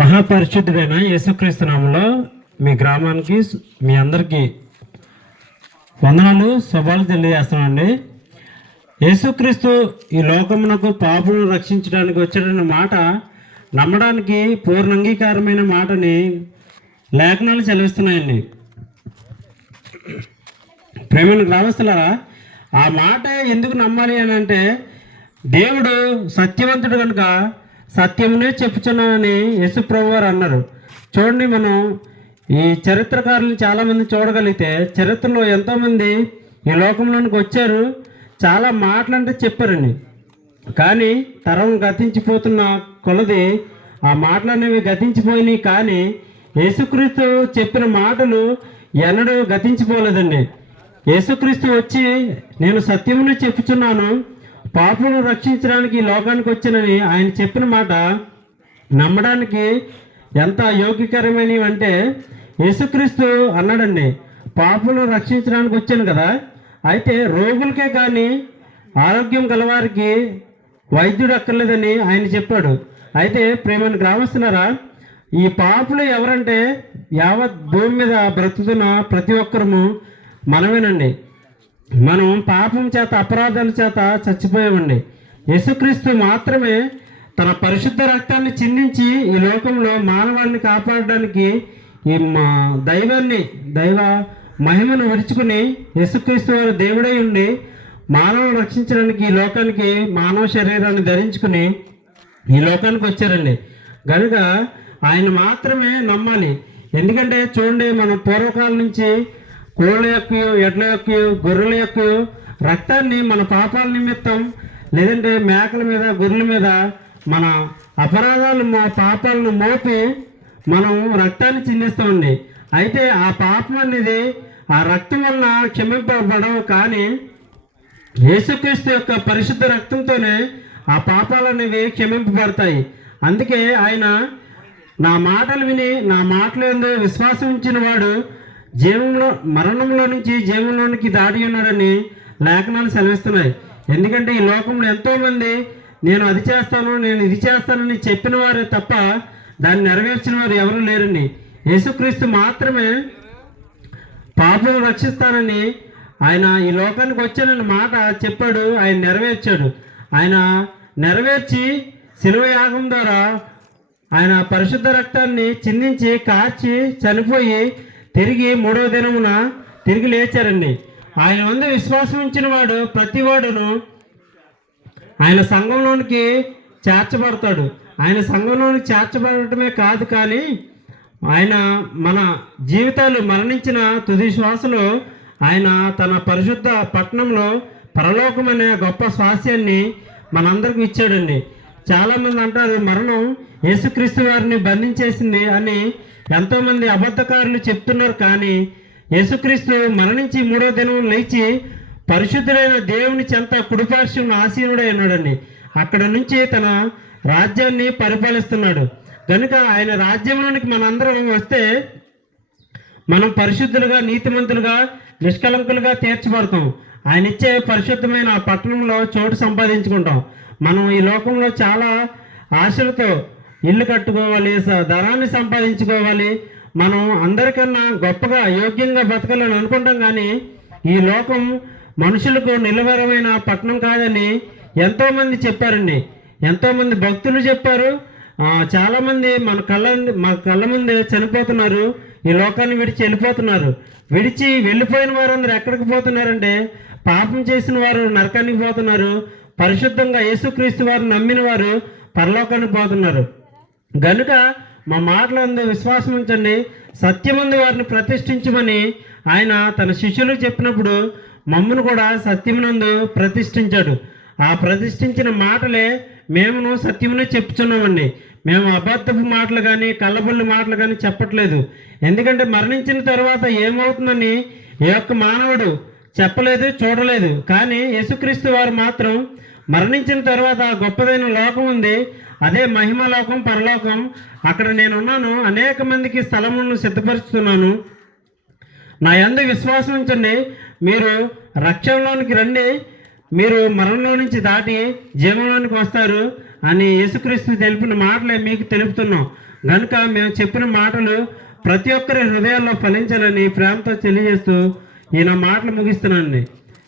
మహాపరిశుద్ధుడైన యేసుక్రీస్తు నామములో మీ గ్రామానికి మీ అందరికీ వందనాలు శుభాలు తెలియజేస్తామండి. యేసుక్రీస్తు ఈ లోకమునకు పాపులను రక్షించడానికి వచ్చాడన్న మాట నమ్మడానికి పూర్ణ అంగీకారమైన మాటని లేఖనాలు చదివిస్తున్నాయండి. ప్రేమైన గ్రామస్తులారా, ఆ మాట ఎందుకు నమ్మాలి అని అంటే, దేవుడు సత్యవంతుడు కనుక సత్యమునే చెప్పుచున్నానని యేసుప్రభు వారు అన్నారు. చూడండి, మనం ఈ చరిత్రకారులను చాలామంది చూడగలిగితే చరిత్రలో ఎంతోమంది ఈ లోకంలోనికి వచ్చారు, చాలా మాటలంటే చెప్పారండి. కానీ తరం గతించిపోతున్న కొలది ఆ మాటలనేవి గతించిపోయినాయి. కానీ యేసుక్రీస్తు చెప్పిన మాటలు ఎన్నడూ గతించిపోలేదండి. యేసుక్రీస్తు వచ్చి నేను సత్యమునే చెప్పుచున్నాను, పాపులను రక్షించడానికి ఈ లోకానికి వచ్చానని ఆయన చెప్పిన మాట నమ్మడానికి ఎంత యోగ్యకరమైనవి అంటే, యేసుక్రీస్తు అన్నాడండి, పాపులను రక్షించడానికి వచ్చాను కదా, అయితే రోగులకే కానీ ఆరోగ్యం గలవారికి వైద్యుడు అక్కర్లేదని ఆయన చెప్పాడు. అయితే ప్రేమైన గ్రామస్తులారా, ఈ పాపులు ఎవరంటే యావత్ భూమి మీద బ్రతుకుతున్న ప్రతి ఒక్కరము మనమేనండి. మనం పాపం చేత అపరాధాల చేత చచ్చిపోయామండి. యేసుక్రీస్తు మాత్రమే తన పరిశుద్ధ రక్తాన్ని చిందించి ఈ లోకంలో మానవాళిని కాపాడడానికి ఈ దైవ మహిమను విడుచుకుని యేసుక్రీస్తు వారు దేవుడై ఉండి మానవులను రక్షించడానికి ఈ లోకానికి మానవ శరీరాన్ని ధరించుకుని ఈ లోకానికి వచ్చారండి. కనుక ఆయన మాత్రమే నమ్మాలి. ఎందుకంటే చూడండి, మన పూర్వకాలం నుంచి కోళ్ళ యొక్క, ఎడ్ల యొక్క, గొర్రెల యొక్క రక్తాన్ని మన పాపాల నిమిత్తం, లేదంటే మేకల మీద, గొర్రెల మీద మన అపరాధాలు, మా పాపాలను మోపి మనం రక్తాన్ని చిందిస్తామండి. అయితే ఆ పాపం అనేది ఆ రక్తం వలన క్షమింపబడవు. కానీ యేసుక్రీస్తు యొక్క పరిశుద్ధ రక్తంతోనే ఆ పాపాలు అనేవి క్షమింపబడతాయి. అందుకే ఆయన నా మాటలు విని నా మాటలందు విశ్వాసం ఉంచిన వాడు మరణంలో నుంచి జీవంలోనికి దాటి ఉన్నాడని లేఖనాలు సెలవిస్తున్నాయి. ఎందుకంటే ఈ లోకంలో ఎంతోమంది నేను అది చేస్తాను, నేను ఇది చేస్తానని చెప్పిన వారే తప్ప దాన్ని నెరవేర్చిన వారు ఎవరు లేరండి. యేసుక్రీస్తు మాత్రమే పాపం రక్షిస్తానని ఆయన ఈ లోకానికి వచ్చానని మాట చెప్పాడు. ఆయన నెరవేర్చాడు. ఆయన నెరవేర్చి శిలువ యాగం ద్వారా ఆయన పరిశుద్ధ రక్తాన్ని చిందించి కార్చి చనిపోయి తిరిగి మూడవ దినమున తిరిగి లేచారండి. ఆయన ముందు విశ్వాసం ఉంచిన వాడు ప్రతి వాడును ఆయన సంఘంలోనికి చేర్చబడతాడు. ఆయన సంఘంలోనికి చేర్చబడటమే కాదు, కానీ ఆయన మన జీవితాలు మరణించిన తుది శ్వాసలో ఆయన తన పరిశుద్ధ పట్టణంలో పరలోకం అనే గొప్ప స్వాస్యాన్ని మనందరికి ఇచ్చాడండి. చాలామంది అంటారు మరణం యేసుక్రీస్తు వారిని బంధించేసింది అని ఎంతోమంది అబద్ధకారులు చెప్తున్నారు. కానీ యేసుక్రీస్తు మరణించి మూడో దినం లేచి పరిశుద్ధుడైన దేవుని చెంత కుడిపార్శ్వం ఆసీనుడై ఉన్నాడండి. అక్కడ నుంచి తన రాజ్యాన్ని పరిపాలిస్తున్నాడు. కనుక ఆయన రాజ్యంలోనికి మనందరం వస్తే మనం పరిశుద్ధులుగా, నీతిమంతులుగా, నిష్కలంకులుగా తీర్చబడతాం. ఆయన ఇచ్చే పరిశుద్ధమైన ఆ పట్టణంలో చోటు సంపాదించుకుంటాం. మనం ఈ లోకంలో చాలా ఆశలతో ఇల్లు కట్టుకోవాలి, ధనాన్ని సంపాదించుకోవాలి, మనం అందరికన్నా గొప్పగా యోగ్యంగా బతకాలని అనుకుంటాం. కానీ ఈ లోకం మనుషులకు నిలవరమైన పట్టణం కాదని ఎంతోమంది చెప్పారండి. ఎంతోమంది భక్తులు చెప్పారు. చాలామంది మన కళ్ళ ముందే చనిపోతున్నారు, ఈ లోకాన్ని విడిచి వెళ్ళిపోతున్నారు. విడిచి వెళ్ళిపోయిన వారందరూ ఎక్కడికి పోతున్నారంటే, పాపం చేసిన వారు నరకానికి పోతున్నారు, పరిశుద్ధంగా యేసుక్రీస్తు వారు నమ్మిన వారు పరలోకానికి పోతున్నారు. గనుక మా మాటలందు విశ్వాసం ఉంచండి, సత్యమందు వారిని ప్రతిష్ఠించమని ఆయన తన శిష్యులకు చెప్పినప్పుడు మమ్మను కూడా సత్యమునందు ప్రతిష్ఠించాడు. ఆ ప్రతిష్ఠించిన మాటలే మేమును సత్యమునే చెప్పుచున్నామండి. మేము అబద్ధపు మాటలు కానీ కళ్ళబొల్లి మాటలు కానీ చెప్పట్లేదు. ఎందుకంటే మరణించిన తర్వాత ఏమవుతుందని ఏ ఒక్క మానవుడు చెప్పలేదు, చూడలేదు. కానీ యేసుక్రీస్తు వారు మాత్రం మరణించిన తర్వాత గొప్పదైన లోకం ఉంది, అదే మహిమ లోకం, పరలోకం. అక్కడ నేనున్నాను, అనేక మందికి స్థలములను సిద్ధపరుస్తున్నాను, నా యందు విశ్వాసం ఉంచండి, మీరు రక్షణలోనికి రండి, మీరు మరణంలో నుంచి దాటి జీవంలోనికి వస్తారు అని యేసుక్రీస్తు తెలిపిన మాటలే మీకు తెలుపుతున్నాం. కనుక మేము చెప్పిన మాటలు ప్రతి ఒక్కరి హృదయాల్లో ఫలించాలని ప్రేమతో తెలియజేస్తూ ఈయన మాటలు ముగిస్తున్నానండి.